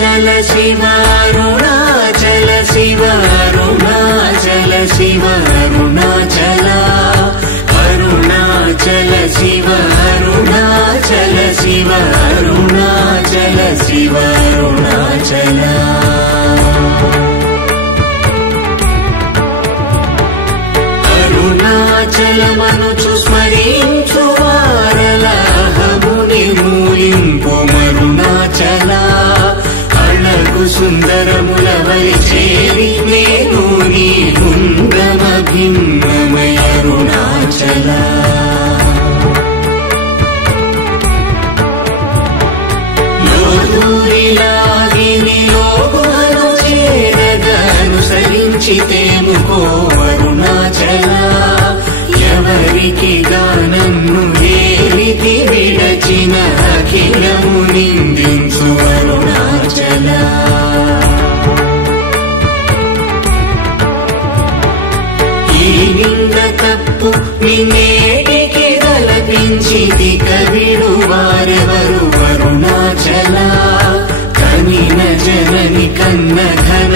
అరుణాచల శివ అరుణాచల శివ అరుణాచల శివ అరుణాచల అరుణాచల శివ అరుణాచల శివ అరుణాచల శివ అరుణాచల అరుణాచలమనుచు స్మరించు వారలహముని మూలింపు మరుణాచల అళగు సుందరముల వలి చేరి నేను నీ గుండ్రమ భిన్నమై అరుణాచల లోదూరిలాగిని లోగుహను చేరగనుసరించితేముకో అరుణాచల ఎవరికి గానన్ను ఏలితి విడచిన అఖిలము నిందించు అరుణాచల ఈ నింద తప్పు నిన్నేటికి తలపించితి కవిడు వారెవరు అరుణాచల కనిన జనని కన్న ఘన